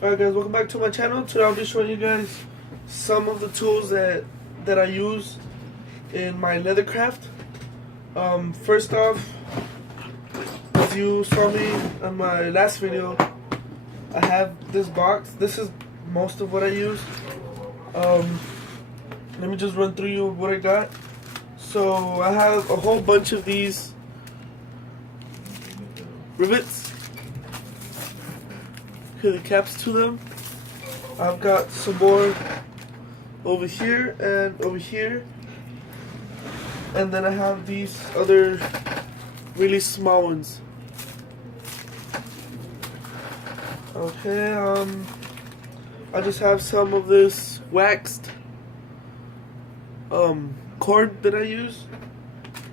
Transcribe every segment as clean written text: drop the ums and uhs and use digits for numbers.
Alright guys, welcome back to my channel. Today I'll be showing you guys some of the tools that I use in my leather craft. First off, as you saw me in my last video, I have this box. This is most of what I use. Let me just run through you what I got. So I have a whole bunch of these rivets. Here are the caps to them. I've got some more over here and over here, and then I have these other really small ones. Okay, I just have some of this waxed cord that I use.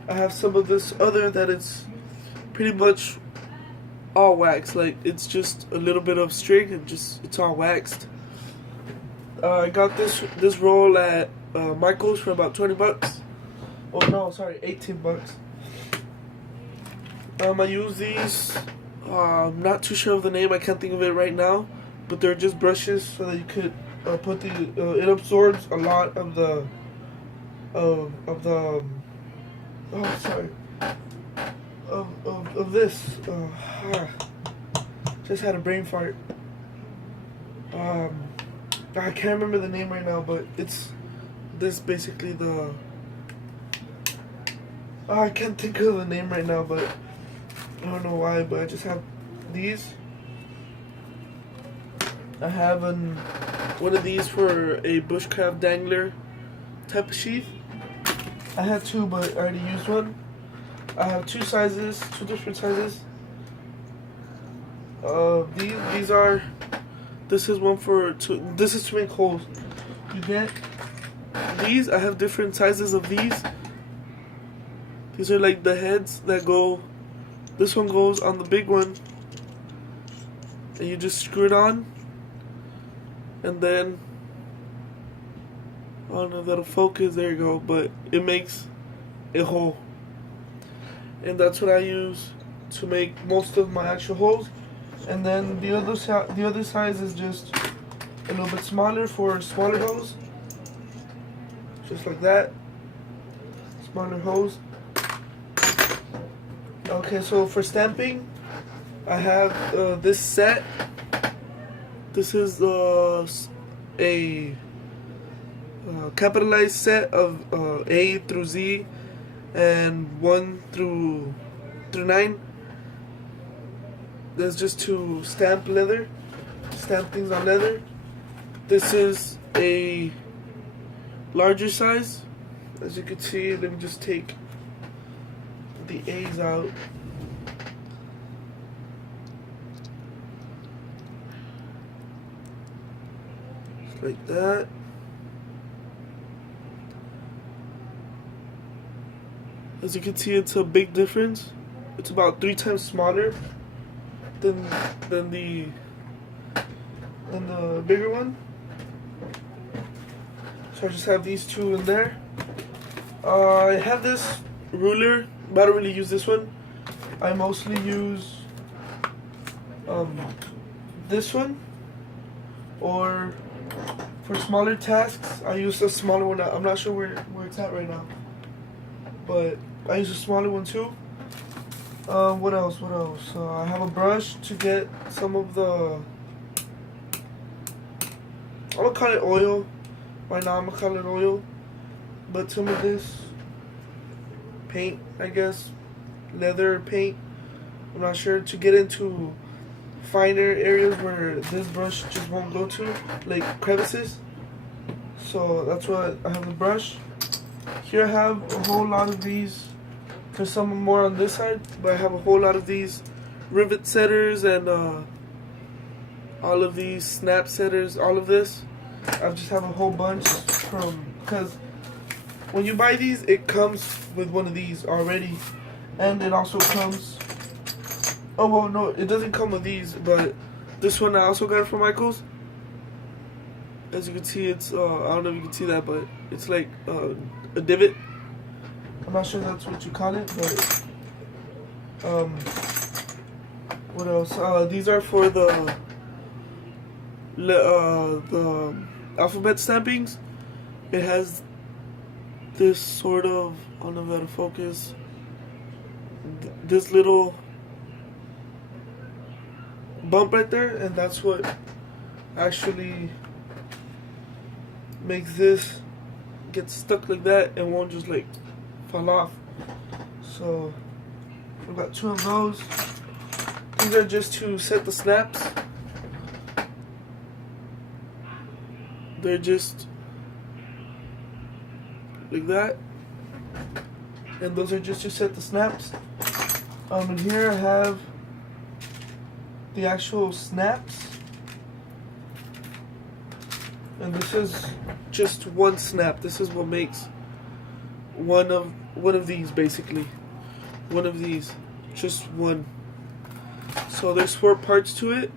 I have some of this other that it's pretty much all waxed, like it's just a little bit of string and it's all waxed. I got this roll at Michael's for about 20 bucks. Oh no, sorry, 18 bucks. I use these. I'm not too sure of the name. I can't think of it right now, but they're just brushes so that you could put the. It absorbs a lot of the. Oh, sorry. Of this. Just had a brain fart. I can't remember the name right now, but it's this basically the. I can't think of the name right now, but I don't know why. But I just have these. I have one of these for a bushcraft dangler type of sheath. I had two, but I already used one. I have two sizes, two different sizes. These are. This is one for two. This is to make holes. You get these. I have different sizes of these. These are like the heads that go. This one goes on the big one, and you just screw it on, and then I don't know if that'll focus. There you go. But it makes a hole, and that's what I use to make most of my actual holes. And then the other size is just a little bit smaller for smaller holes, just like that. Smaller holes. Okay, so for stamping, I have this set. This is a capitalized set of A through Z and 1 through 9. That's just to stamp leather, stamp things on leather. This is a larger size. As you can see, let me just take the A's out. Just like that. As you can see, it's a big difference. It's about 3 times smaller than the bigger one. So I just have these two in there. I have this ruler, but I don't really use this one. I mostly use this one, or for smaller tasks I use a smaller one. I'm not sure where it's at right now, but I use a smaller one too. What else? I have a brush to get some of the. I'm gonna call it oil. Right now, I'm gonna call it oil, but some of this paint, I guess, leather paint. I'm not sure, to get into finer areas where this brush just won't go to, like crevices. So that's what I have the brush. Here I have a whole lot of these. There's some more on this side, but I have a whole lot of these rivet setters and all of these snap setters, all of this. I just have a whole bunch because when you buy these, it comes with one of these already, and it also comes. Oh well, no, it doesn't come with these, but this one I also got it from Michael's. As you can see, it's I don't know if you can see that, but it's like a divot. I'm not sure that's what you call it, but what else? These are for the the alphabet stampings, it has this sort of, I don't know if that'll focus, this little bump right there, and that's what actually makes this get stuck like that and won't just like fall off. So I've got 2 of those. These are just to set the snaps. They're just like that, and those are just to set the snaps. And here I have the actual snaps, and this is just one snap. This is what makes one of these, basically. One of these, just one. So there's 4 parts to it.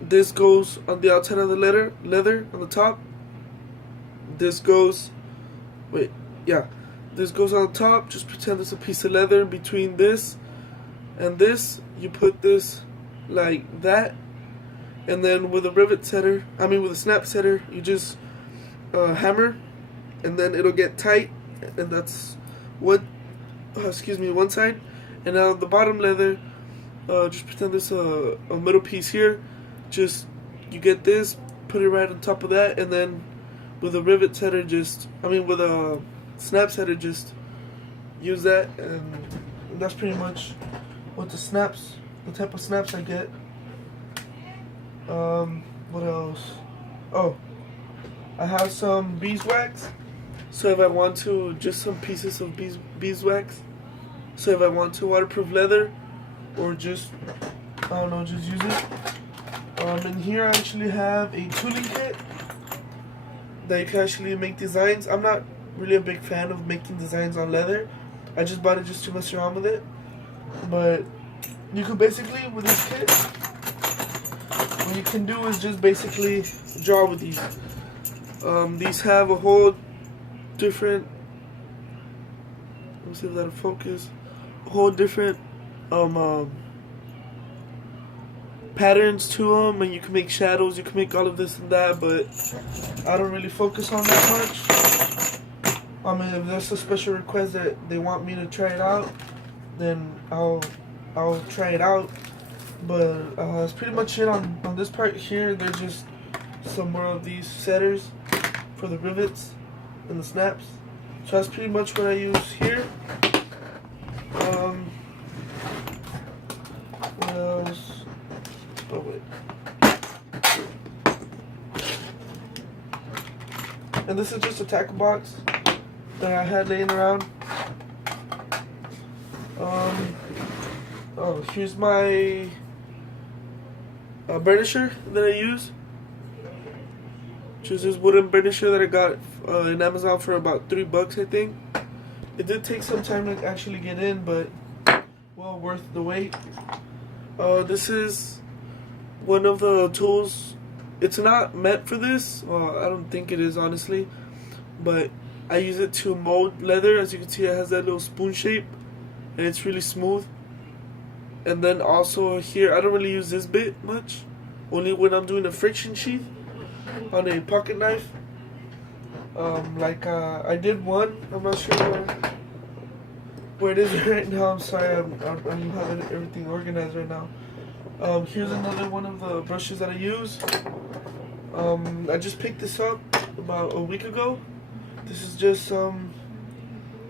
This goes on the outside of the leather on the top. This goes, this goes on the top. Just pretend there's a piece of leather in between this and this. You put this like that, and then with a with a snap setter, you just hammer, and then it'll get tight, and that's one side. And now the bottom leather, just pretend there's a middle piece here. Just you get this, put it right on top of that, and then with a with a snap setter, just use that, and that's pretty much what the type of snaps I get. What else? Oh, I have some beeswax. So if I want to, just some pieces of beeswax. So if I want to waterproof leather, or just, I don't know, just use it. And here I actually have a tooling kit that you can actually make designs. I'm not really a big fan of making designs on leather. I just bought it just to mess around with it. But you could basically, with this kit, what you can do is just basically draw with these. These have a whole different, let me see if that'll focus, a whole different patterns to them, and you can make shadows, you can make all of this and that, but I don't really focus on that much. I mean, if there's a special request that they want me to try it out, then I'll try it out. But that's pretty much it on this part here. There's just some more of these setters for the rivets and the snaps. So that's pretty much what I use here. What else? Oh wait. And this is just a tackle box that I had laying around. Oh, here's my burnisher that I use. Which is this wooden burnisher that I got in Amazon for about $3, I think. It did take some time to actually get in, but well worth the wait. This is one of the tools. It's not meant for this. I don't think it is, honestly. But I use it to mold leather. As you can see, it has that little spoon shape, and it's really smooth. And then also here, I don't really use this bit much. Only when I'm doing a friction sheath on a pocket knife. I did one. I'm not sure where it is right now. I'm sorry. I don't have everything organized right now. Here's another one of the brushes that I use. I just picked this up about a week ago. This is just some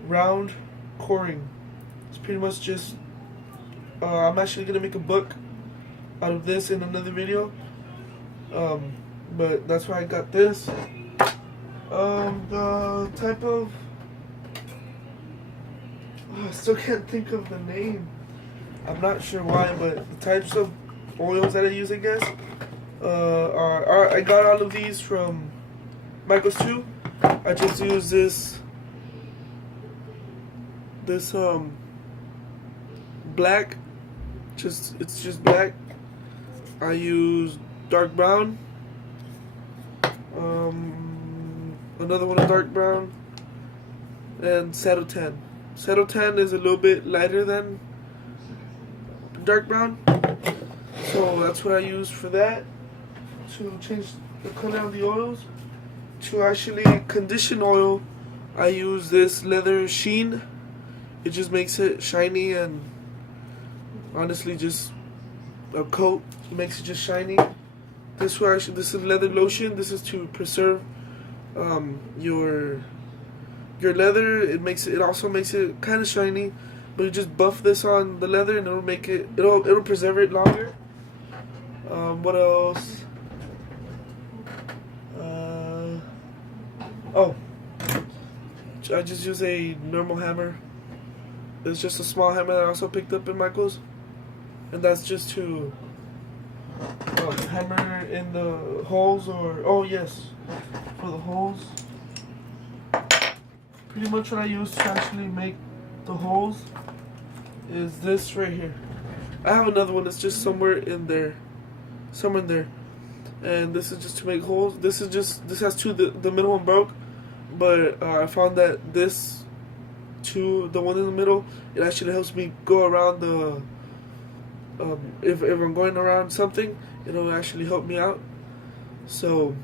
round coring. It's pretty much just, I'm actually going to make a book out of this in another video. But that's why I got this. The type of, I still can't think of the name. I'm not sure why, but the types of oils that I use, I guess, are I got all of these from Michael's too. I just use this black, it's just black. I use dark brown, another one of dark brown, and saddle tan. Saddle tan is a little bit lighter than dark brown, so that's what I use for that. to change the color of the oils. To actually condition oil, I use this leather sheen. It just makes it shiny, and honestly just a coat makes it just shiny. This is leather lotion. This is to preserve your leather. It also makes it kind of shiny, but you just buff this on the leather and it'll preserve it longer. What else? Oh, I just use a normal hammer. It's just a small hammer that I also picked up in Michael's, and that's just to hammer in the holes, for the holes. Pretty much what I use to actually make the holes is this right here. I have another one that's just somewhere in there, and this is just to make holes. This has two. The middle one broke, but I found that the one in the middle, it actually helps me go around the. If I'm going around something, it'll actually help me out. So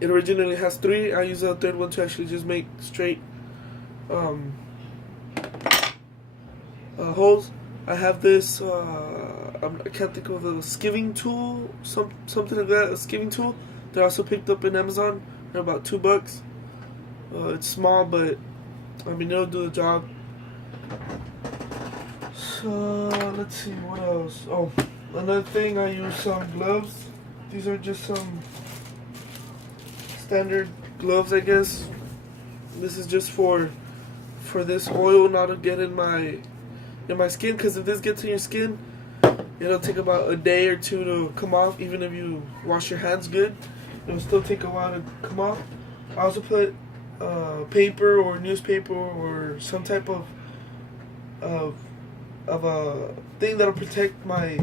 it originally has 3. I use the third one to actually just make straight holes. I have this. I can't think of the skiving tool, something like that. A skiving tool that I also picked up in Amazon. They're about $2. It's small, but I mean it'll do the job. So let's see what else. Oh, another thing, I use some gloves. These are just some standard gloves, I guess. This is just for this oil not to get in my skin, because if this gets in your skin, it'll take about a day or 2 to come off. Even if you wash your hands good, it'll still take a while to come off. I also put paper or newspaper or some type of a thing that'll protect my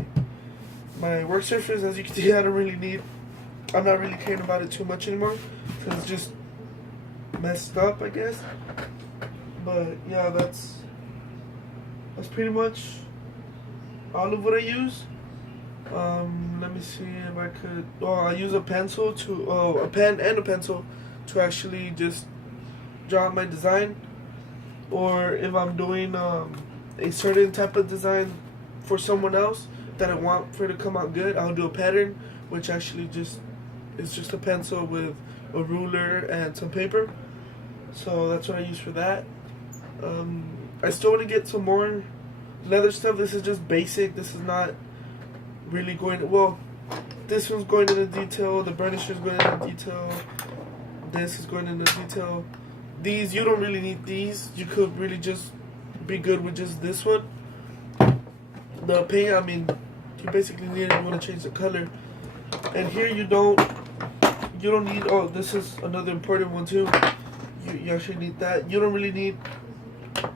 work surface. As you can see, I'm not really caring about it too much anymore, because it's just messed up, I guess. But yeah, that's pretty much all of what I use. Let me see if I could. I use a pen and a pencil to actually just draw out my design. Or if I'm doing a certain type of design for someone else that I want for it to come out good, I'll do a pattern, which actually is just a pencil with a ruler and some paper. So that's what I use for that. I still want to get some more leather stuff. This is just basic. This is not really this one's going into detail. The burnisher is going into detail. This is going into detail. These, you don't really need these. You could really just be good with just this one. The paint, I mean, you basically need it. You want to change the color. And here you don't need. Oh, this is another important one too. You actually need that. You don't really need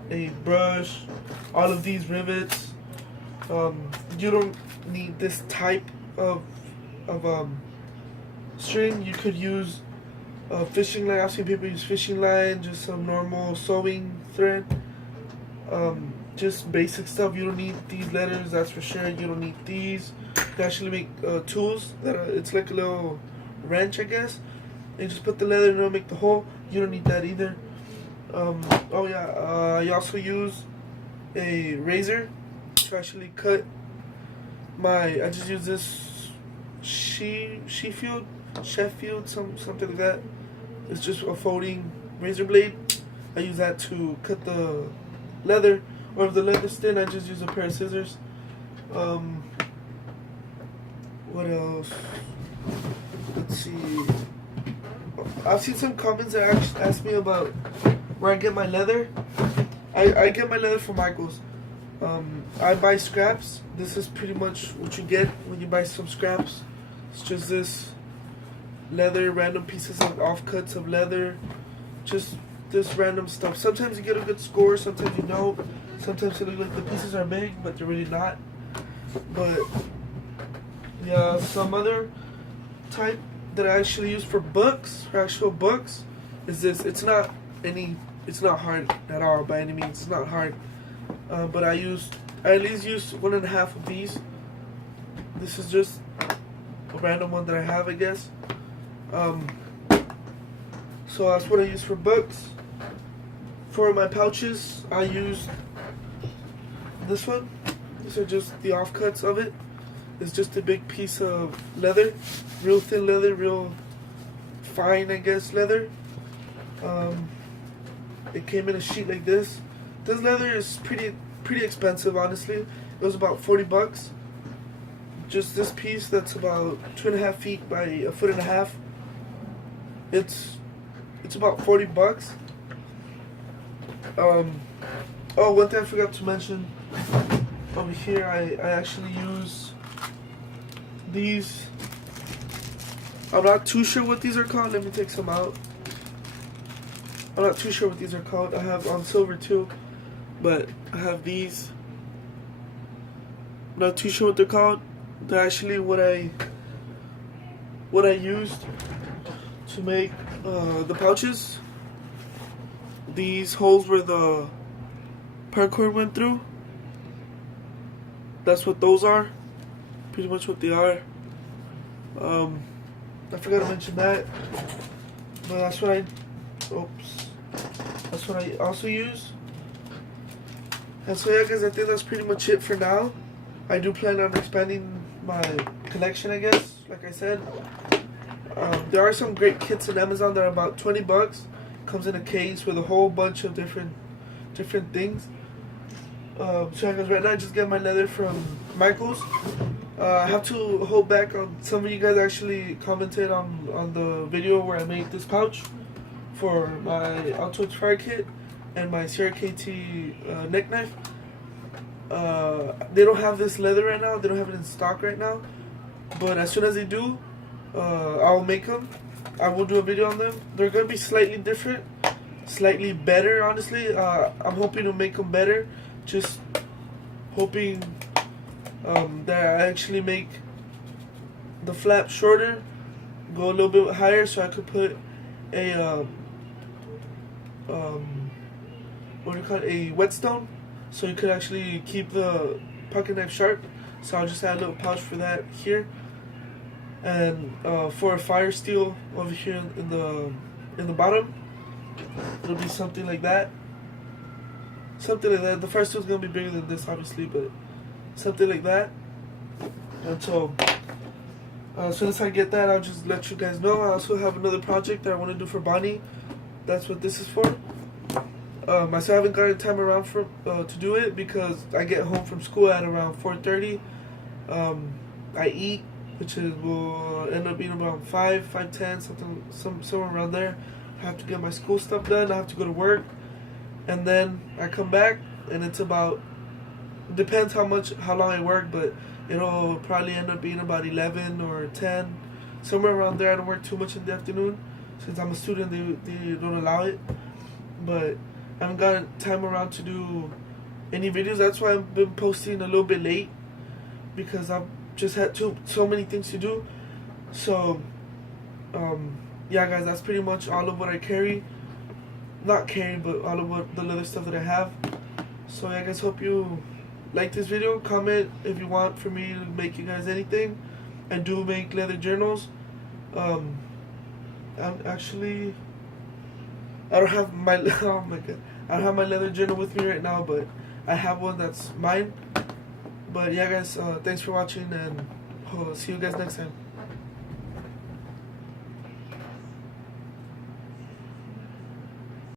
a brush. All of these rivets. You don't need this type of string. You could use a fishing line. I've seen people use fishing line, just some normal sewing thread. Just basic stuff. You don't need these letters, that's for sure. You don't need these. They actually make tools it's like a little wrench, I guess. And just put the leather and it'll make the hole. You don't need that either. I also use a razor to actually cut I just use this Sheffield, something like that. It's just a folding razor blade. I use that to cut the leather, or if the leather's thin, I just use a pair of scissors. What else? Let's see. I've seen some comments that actually ask me about where I get my leather. I get my leather from Michael's. I buy scraps. This is pretty much what you get when you buy some scraps. It's just this leather, random pieces of offcuts of leather, just this random stuff. Sometimes you get a good score, sometimes you don't. Sometimes it looks like the pieces are big, but they're really not. But yeah, some other type that I actually use for books, for actual books, is this. It's not hard at all by any means. It's not hard. But I at least use 1.5 of these. This is just random one that I have, I guess. So that's what I use for books. For my pouches, I use this one. These are just the offcuts of it. It's just a big piece of leather, real thin leather, real fine, I guess, leather. It came in a sheet like this. This leather is pretty expensive, honestly. It was about $40. Just this piece that's about 2.5 feet by 1.5 feet. It's about $40. Oh, one thing I forgot to mention. Over here, I actually use these. I'm not too sure what these are called. Let me take some out. I'm not too sure what these are called. I have on silver too, but I have these. I'm not too sure what they're called. They're actually what I used to make the pouches. These holes where the paracord went through. That's what those are. Pretty much what they are. I forgot to mention that, but that's what I also use. And so yeah, guys, I think that's pretty much it for now. I do plan on expanding my collection, I guess. Like I said, there are some great kits on Amazon that are about $20. Comes in a case with a whole bunch of different things. So yeah, guys, right now I just get my leather from Michael's. I have to hold back on some of you guys actually commented on the video where I made this pouch for my Auto Fire Kit and my Sierra KT neck knife. They don't have this leather right now. They don't have it in stock right now. But as soon as they do, I'll make them. I will do a video on them. They're going to be slightly different, slightly better, honestly. I'm hoping to make them better. Just hoping that I actually make the flap shorter, go a little bit higher, so I could put a what do you call it, a whetstone, so you could actually keep the pocket knife sharp. So I'll just add a little pouch for that here, and for a fire steel over here in the bottom, it'll be something like that. Something like that. The first one's gonna be bigger than this, obviously, but something like that. And so, as soon as I get that, I'll just let you guys know. I also have another project that I want to do for Bonnie. That's what this is for. I still haven't gotten time around to do it because I get home from school at around 4:30. I eat, which will end up being around 5:10, somewhere around there. I have to get my school stuff done. I have to go to work. And then I come back, and it's about, depends how long I work, but it'll probably end up being about 11 or 10, somewhere around there. I don't work too much in the afternoon, since I'm a student. They don't allow it, but I haven't gotten time around to do any videos. That's why I've been posting a little bit late, because I've just had so many things to do. So, yeah, guys, that's pretty much all of what I carry. Not carry, but all of what the leather stuff that I have. So yeah, guys, hope you like this video. Comment if you want for me to make you guys anything. I do make leather journals. I'm actually, I don't have my oh my god, I don't have my leather journal with me right now, but I have one that's mine. But yeah, guys, thanks for watching, and see you guys next time.